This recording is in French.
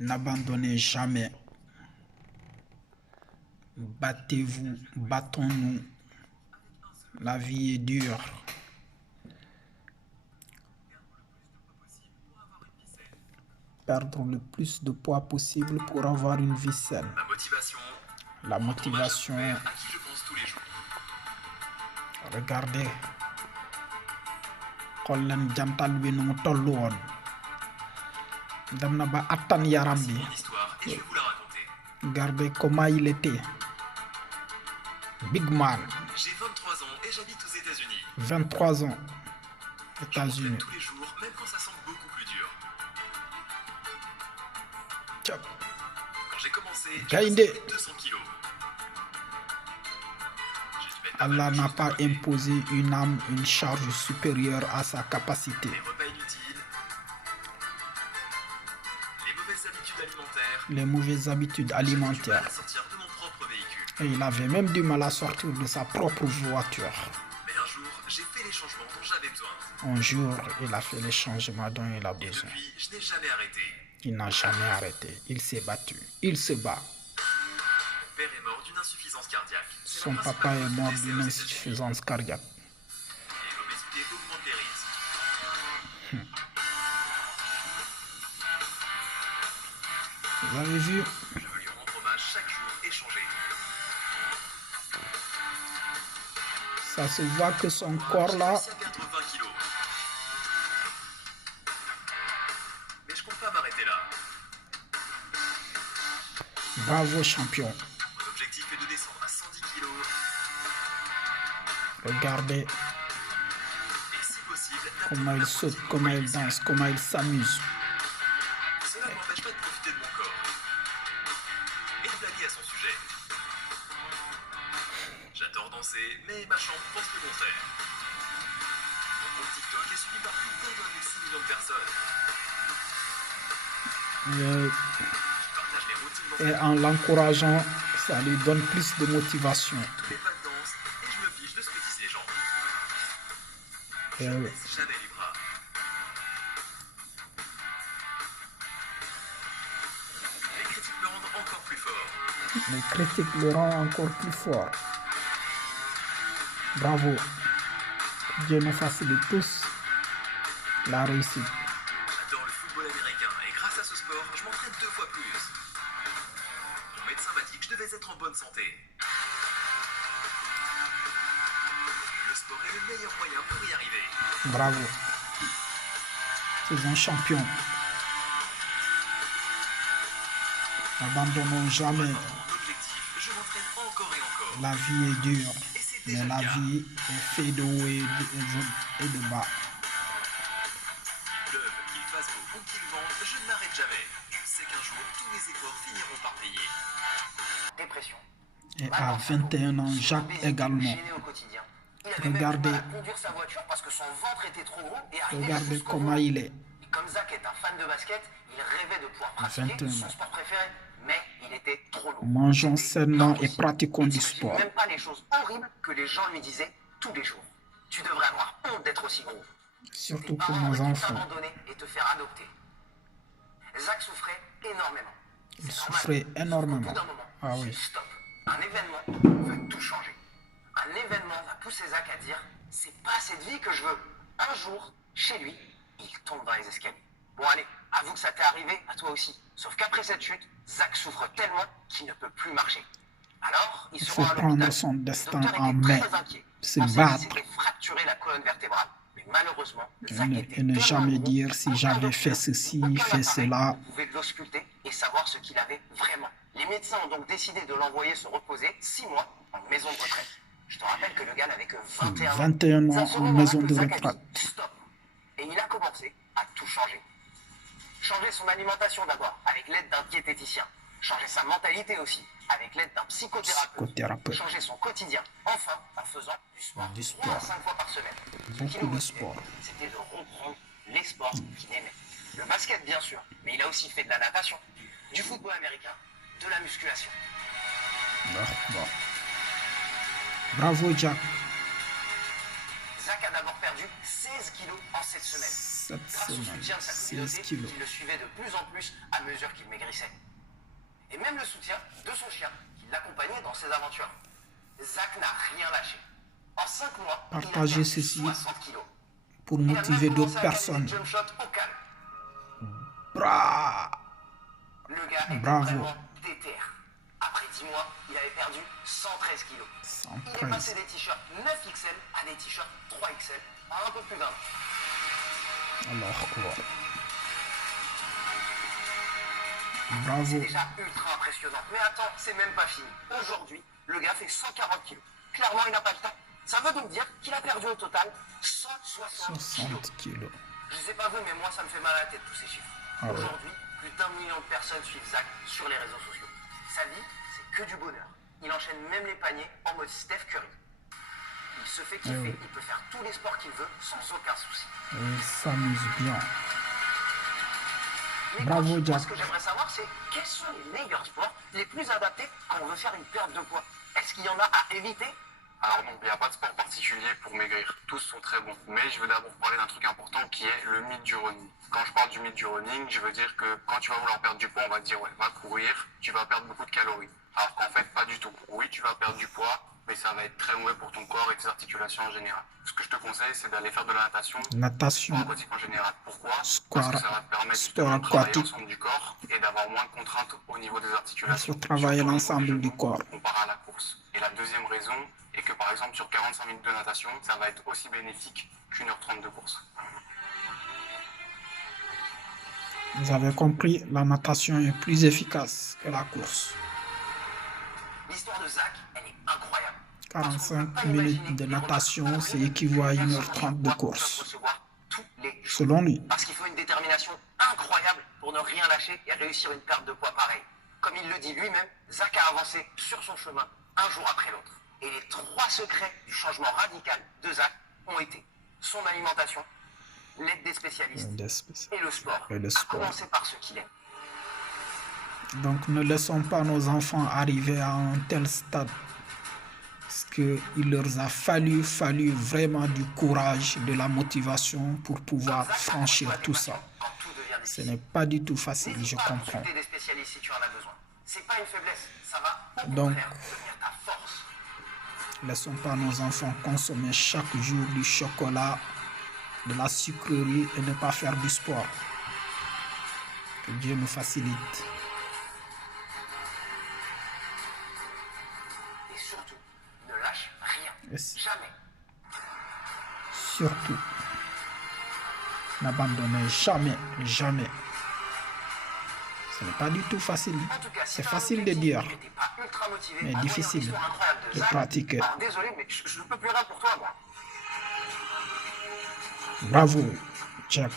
N'abandonnez jamais. Battez-vous, battons-nous. La vie est dure. Perdre le plus de poids possible pour avoir une vie saine. La motivation. Regardez. xool leen jantal bi nu mu tollu woon dem na ba attan yaram bi. Regardez comment il était. Big man. J'ai 23 ans et j'habite aux États-Unis. 23 ans. États-Unis. Tous les jours, même quand ça semble beaucoup plus dur. Tiens. Quand j'ai commencé, Gaïndé. j'avais 200 kilos. Allah n'a pas imposé une âme une charge supérieure à sa capacité. Les repas inutiles, les mauvaises habitudes alimentaires. Les mauvaises habitudes alimentaires. À sortir de mon propre véhicule. Et il avait même du mal à sortir de sa propre voiture. Mais un jour, j'ai fait les changements dont j'avais besoin. Un jour, il a fait les changements dont il a Et besoin. depuis, je n'ai jamais arrêté. Il n'a jamais arrêté. Il s'est battu. Il se bat. Mon père est mort d'une insuffisance cardiaque. C'est Son la papa est principale mort cause de d'une décès aux États-Unis. insuffisance cardiaque. Et l'obésité augmente les risques. Vous avez vu? Je veux lui rendre hommage chaque jour et changer. Ça se voit que son corps là, J'ai réussi à perdre 20 kilos. Mais je compte pas m'arrêter là. bravo champion. Mon objectif est de descendre à 110 kilos. Regardez Et si possible, comment il saute, comment il danse, comment il s'amuse. cela ne m'empêche pas de profiter de mon corps. Et de blaguer à son sujet. J'adore danser, mais ma chambre pense le contraire. Mon compte TikTok est suivi par plus d'1,6 million de personnes. Je partage mes routines dans Et en l'encourageant, ça lui donne plus de motivation. tous les pas de danse et je me fiche de ce que disent les gens. Et, Je ne baisse jamais les bras. Les critiques me rendent encore plus fort. les critiques le rendent encore plus fort. Bravo. Dieu nous facilite tous la réussite. J'adore le football américain et grâce à ce sport, je m'entraîne 2 fois plus. Mon médecin m'a dit que je devais être en bonne santé. Le sport est le meilleur moyen pour y arriver. Bravo. C'est un champion. N'abandonnons jamais. Mon objectif, je m'entraîne encore et encore. La vie est dure, Et c'est mais déjà la le cas. vie est faite de haut et de bas. Pleuve, qu'il fasse beau ou qu'il vente, je ne m'arrête jamais. Je sais qu'un jour, tous mes efforts finiront par payer. Dépression. Et à 21 ans, Jacques également. Gêné au quotidien. Il avait Regardez. même du mal à conduire sa voiture parce que son ventre était trop gros et arrivait Regardez jusqu'au comment volant. il est. Et comme Zach est un fan de basket, il rêvait de pouvoir pratiquer 21 son ans. sport préféré, mais il était trop lourd. Mangeons C'était sainement et impossible. pratiquons Il du s'imagine sport. même pas les choses horribles que les gens lui disaient tous les jours. Tu devrais avoir honte d'être aussi gros. Surtout Tes pour parents nos auraient dû enfants. t'abandonner et te faire adopter. Zach souffrait énormément. Il C'est normal. souffrait Au énormément. bout d'un moment, Ah oui. stop. Un événement va tout changer. Un événement va pousser Zach à dire c'est pas cette vie que je veux. Un jour, chez lui, il tombe dans les escaliers. Bon allez, avoue que ça t'est arrivé à toi aussi. Sauf qu'après cette chute, Zach souffre tellement qu'il ne peut plus marcher. Alors, il Il se faut rend à prendre l'hôpital. son Le destin docteur en était main, très inquiet. se Il pensait battre. qu'il s'était fracturé la colonne vertébrale. Mais malheureusement, Zach Et était ne tellement jamais gros dire si qu'aucun j'avais docteur, fait ceci, aucun fait appareil cela. pouvait l'ausculter et savoir ce qu'il avait vraiment. Les médecins ont donc décidé de l'envoyer se reposer 6 mois en maison de retraite. Je te rappelle que le gars n'avait que 21 ans. 21 C'est à ans ce en moment-là maison que de Zach a dit, retraite. stop. Et il a commencé à tout changer. Changer son alimentation d'abord, avec l'aide d'un diététicien. Changer sa mentalité aussi, avec l'aide d'un Psychothérapeute. Changer son quotidien, enfin, en faisant du sport. Du 3 à sport. 5 fois par semaine. Ce qui Beaucoup le de motivait, sport. c'était de reprendre les sports qu'il aimait. Le basket, bien sûr, mais il a aussi fait de la natation, du football américain, de la musculation. Bon. Bravo Jack. Zach a d'abord perdu 16 kilos en 7 semaines. Grâce au soutien de sa communauté qui le suivait de plus en plus à mesure qu'il maigrissait. Et même le soutien de son chien qui l'accompagnait dans ses aventures. Zach n'a rien lâché. En 5 mois, Partagez il a ceci perdu 60 kilos. pour motiver d'autres personnes. Jump shot au calme. Le gars était vraiment déter. Après 10 mois, il avait perdu 113 kilos. Il est passé des t-shirts 9XL à des t-shirts 3XL en un peu plus d'un an. Alors quoi? Bravo. C'est déjà ultra impressionnant. Mais attends, c'est même pas fini. Aujourd'hui, le gars fait 140 kilos. Clairement, il n'a pas le temps. Ça veut donc dire qu'il a perdu au total 160 kilos. Je sais pas vous, mais moi, ça me fait mal à la tête, tous ces chiffres. Aujourd'hui, plus d'1 million de personnes suivent Zach sur les réseaux sociaux. Sa vie, c'est que du bonheur. Il enchaîne même les paniers en mode Steph Curry. Il se fait kiffer, il peut faire tous les sports qu'il veut sans aucun souci. Il s'amuse bien. Mais Bravo, Jack. Ce que j'aimerais savoir, c'est quels sont les meilleurs sports les plus adaptés quand on veut faire une perte de poids? Est-ce qu'il y en a à éviter? Alors non, il n'y a pas de sport particulier pour maigrir. Tous sont très bons. Mais je veux d'abord parler d'un truc important qui est le mythe du running. Quand je parle du mythe du running, je veux dire que quand tu vas vouloir perdre du poids, on va te dire ouais, va courir, tu vas perdre beaucoup de calories. Alors qu'en fait, pas du tout. Oui, tu vas perdre du poids, mais ça va être très mauvais pour ton corps et tes articulations en général. Ce que je te conseille, c'est d'aller faire de la natation. Natation. Sport aquatique en général. Pourquoi? Sport, Parce que ça va te permettre sport de travailler aquatique. l'ensemble du corps et d'avoir moins de contraintes au niveau des articulations. Il faut travailler Surtout au niveau l'ensemble des du genoux, corps. comparé à la course. Et la deuxième raison est que par exemple sur 45 minutes de natation, ça va être aussi bénéfique qu'1h30 de course. Vous avez compris, la natation est plus efficace que la course. L'histoire de Zach, elle est incroyable. 45 minutes de natation, c'est équivaut à 1h30 de course, selon lui. Parce qu'il faut une détermination incroyable pour ne rien lâcher et réussir une perte de poids pareille. Comme il le dit lui-même, Zach a avancé sur son chemin un jour après l'autre. Et les 3 secrets du changement radical de Zach ont été son alimentation, l'aide des spécialistes et le sport. À commencer par ce qu'il aime. Donc ne laissons pas nos enfants arriver à un tel stade. Parce qu'il leur a fallu vraiment du courage, de la motivation pour pouvoir franchir tout ça. Ce n'est pas du tout facile, je comprends. Donc, laissons pas nos enfants consommer chaque jour du chocolat, de la sucrerie et ne pas faire du sport. Que Dieu nous facilite. Et surtout, ne lâche rien. Jamais. Surtout, n'abandonnez jamais. Ce n'est pas du tout facile. C'est facile de dire, mais difficile de pratiquer. Désolé, mais je ne peux plus rien pour toi, moi. Bravo, Jack.